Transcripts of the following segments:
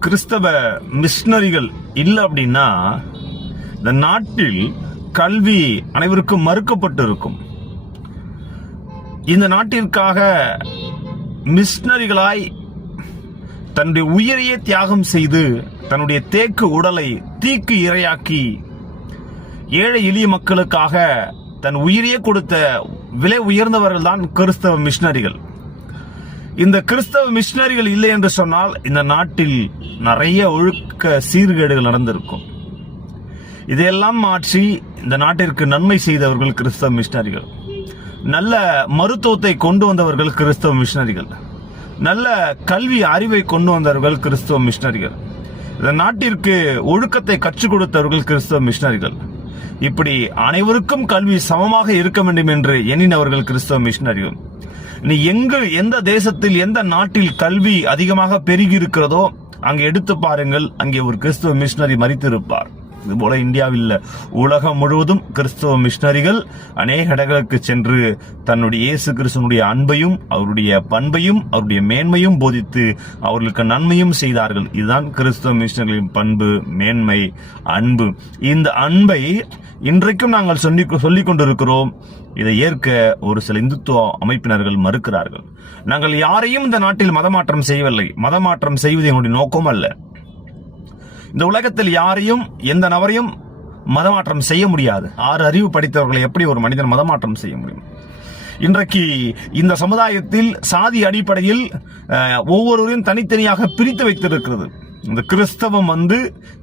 கிறிஸ்தவ மிஷனரிகள் இல்லை அப்படின்னா இந்த நாட்டில் கல்வி அனைவருக்கும் மறுக்கப்பட்டு இருக்கும் இந்த நாட்டிற்காக மிஷனரிகளாய் தன்னுடைய உயிரையே தியாகம் செய்து தன்னுடைய தேக்கு உடலை தீக்கு இரையாக்கி ஏழை எளிய மக்களுக்காக தன் உயிரையே கொடுத்த விலை உயர்ந்தவர்கள் தான் கிறிஸ்தவ மிஷனரிகள். இந்த கிறிஸ்தவ மிஷினரிகள் இல்லை என்று சொன்னால் இந்த நாட்டில் நிறைய ஒழுக்க சீர்கேடுகள் நடந்திருக்கும். இதையெல்லாம் மாற்றி இந்த நாட்டிற்கு நன்மை செய்தவர்கள் கிறிஸ்தவ மிஷினரிகள். நல்ல மருத்துவத்தை கொண்டு வந்தவர்கள் கிறிஸ்தவ மிஷினரிகள். நல்ல கல்வி அறிவை கொண்டு வந்தவர்கள் கிறிஸ்தவ மிஷினரிகள். இந்த நாட்டிற்கு ஒழுக்கத்தை கற்றுக் கொடுத்தவர்கள் கிறிஸ்தவ மிஷினரிகள். இப்படி அனைவருக்கும் கல்வி சமமாக இருக்க வேண்டும் என்று எண்ணினவர்கள் கிறிஸ்தவ மிஷினரிகள். நீ எங்கு எந்த தேசத்தில் எந்த நாட்டில் கல்வி அதிகமாக பெருகி இருக்கிறதோ அங்கே எடுத்து பாருங்கள் அங்கே ஒரு கிறிஸ்துவ மிஷினரி மறித்திருப்பார் இது போல இந்தியாவில் உலகம் முழுவதும் கிறிஸ்தவ மிஷினரிகள் அநேக இடங்களுக்கு சென்று தன்னுடைய இயேசு கிறிஸ்தனுடைய அன்பையும் அவருடைய பண்பையும் அவருடைய மேன்மையும் போதித்து அவர்களுக்கு நன்மையும் செய்தார்கள். இதுதான் கிறிஸ்தவ மிஷினர்களின் பண்பு மேன்மை அன்பு. இந்த அன்பை இன்றைக்கும் நாங்கள் சொல்லி சொல்லிக் கொண்டிருக்கிறோம். இதை ஏற்க ஒரு சில இந்துத்துவ அமைப்பினர்கள் மறுக்கிறார்கள். நாங்கள் யாரையும் இந்த நாட்டில் மதமாற்றம் செய்யவில்லை. மதமாற்றம் செய்வது எங்களுடைய நோக்கம் அல்ல இந்த உலகத்தில் யாரையும் எந்த நபரையும் மதமாற்றம் செய்ய முடியாது. ஆறு அறிவு படித்தவர்களை எப்படி ஒரு மனிதன் மதமாற்றம் செய்ய முடியும்? இன்றைக்கு இந்த சமுதாயத்தில் சாதி அடிப்படையில் ஒவ்வொருவரையும் தனித்தனியாக பிரித்து வைத்திருக்கிறது. இந்த கிறிஸ்தவம் வந்து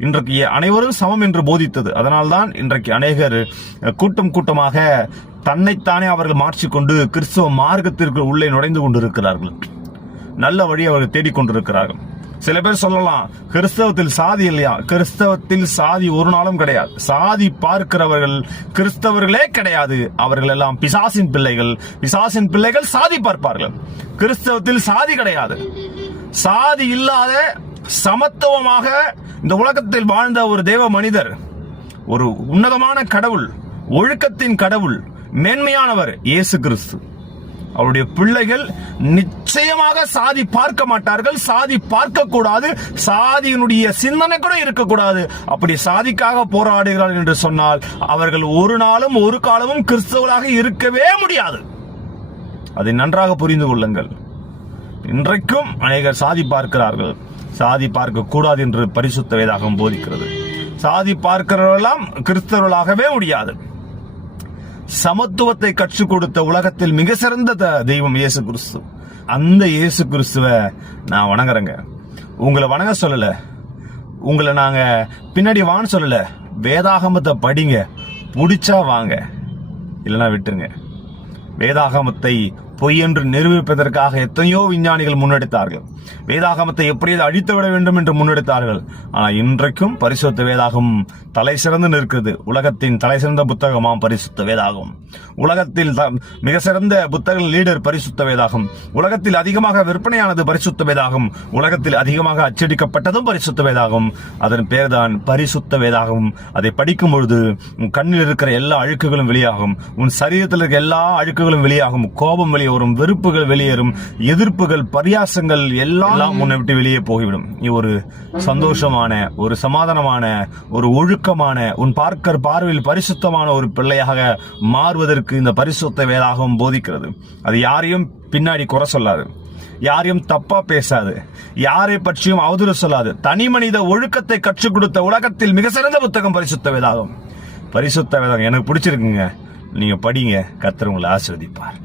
இன்றைக்கு அனைவரும் சமம் என்று போதித்தது. அதனால்தான் இன்றைக்கு அநேகர் கூட்டம் கூட்டமாக தன்னைத்தானே அவர்கள் மாற்றிக்கொண்டு கிறிஸ்தவ மார்க்கத்திற்கு உள்ளே நுழைந்து கொண்டிருக்கிறார்கள். நல்ல வழி அவர்கள் தேடிக்கொண்டிருக்கிறார்கள். சில பேர் சொல்லலாம் கிறிஸ்தவத்தில் சாதி இல்லையா? கிறிஸ்தவத்தில் சாதி ஒரு நாளும் கிடையாது. சாதி பார்க்கிறவர்கள் கிறிஸ்தவர்களே கிடையாது. அவர்கள் எல்லாம் பிசாசின் பிள்ளைகள். பிசாசின் பிள்ளைகள் சாதி பார்ப்பார்கள். கிறிஸ்தவத்தில் சாதி கிடையாது. சாதி இல்லாத சமத்துவமாக இந்த உலகத்தில் வாழ்ந்த ஒரு தேவ மனிதர் ஒரு உன்னதமான கடவுள் ஒழுக்கத்தின் கடவுள் மேன்மையானவர் இயேசு கிறிஸ்து. அவருடைய பிள்ளைகள் நிச்சயமாக சாதி பார்க்க மாட்டார்கள் சாதி பார்க்க கூடாது சாதியினுடைய சிந்தனை கூட இருக்கக்கூடாது அப்படி சாதிக்காக போராடுகிறார்கள் என்று சொன்னால் அவர்கள் ஒரு நாளும் ஒரு காலமும் கிறிஸ்தவர்களாக இருக்கவே முடியாது. அதை நன்றாக புரிந்து கொள்ளுங்கள். இன்றைக்கும் அநேகர் சாதி பார்க்கிறார்கள். சாதி பார்க்க கூடாது என்று பரிசுத்த வேதாகம் போதிக்கிறது. சாதி பார்க்கிறவர்களெல்லாம் கிறிஸ்தவர்களாகவே முடியாது. சமத்துவத்தை கற்றுக் கொடுத்த உலகத்தில் மிக சிறந்த தெய்வம் இயேசு கிறிஸ்து. அந்த இயேசு கிறிஸ்துவ நான் வணங்குறேங்க. உங்களை வணங்க சொல்லல. உங்களை நாங்க பின்னாடி வான்னு சொல்லல. வேதாகமத்தை படிங்க. பிடிச்சா வாங்க. இல்லைன்னா விட்டுருங்க. வேதாகமத்தை பொய் என்று நிரூபிப்பதற்காக எத்தனையோ விஞ்ஞானிகள் முன்னெடுத்தார்கள். வேதாகமத்தை எப்படியாவது அழித்து விட வேண்டும் என்று முன்னெடுத்தார்கள். ஆனால் இன்றைக்கும் பரிசுத்த வேதாகம் தலை சிறந்து நிற்கிறது உலகத்தின் தலை சிறந்த புத்தகமாம் பரிசுத்த வேதாகம். உலகத்தில் த- மிக சிறந்த புத்தக லீடர் பரிசுத்த வேதாகம். உலகத்தில் அதிகமாக விற்பனையானது பரிசுத்த வேதாகம். உலகத்தில் அதிகமாக அச்சடிக்கப்பட்டதும் பரிசுத்த வேதாகம். அதன் பேர்தான் பரிசுத்த வேதாகம். அதை படிக்கும் பொழுது உன் கண்ணில் இருக்கிற எல்லா அழுக்குகளும் வெளியாகும். உன் சரீரத்தில் இருக்கிற எல்லா அழுக்குகளும் வெளியாகும். கோபம் வெளியே வரும் வெறுப்புகள் வெளியேறும் எதிர்ப்புகள் பரியாசங்கள் எல்லாம் உன்னை விட்டு வெளியே போய்விடும் ஒரு சந்தோஷமான ஒரு சமாதானமான ஒரு ஒழுக்கமான உன் பார்க்கர் பார்வையில் பரிசுத்தமான ஒரு பிள்ளையாக மாறுவதற்கு இந்த பரிசுத்த வேதாகம் போதிக்கிறது. அது யாரையும் பின்னாடி குறை சொல்லாது. யாரையும் தப்பா பேசாது. யாரை பற்றியும் அவதூறு சொல்லாது. தனி மனித ஒழுக்கத்தை கற்றுக் கொடுத்த உலகத்தில் மிக சிறந்த புத்தகம் பரிசுத்த வேதாகம் பரிசுத்த வேதாகம் எனக்கு பிடிச்சிருக்குங்க. நீங்க படிங்க. கர்த்தர் உங்களை ஆசீர்வதிப்பார்.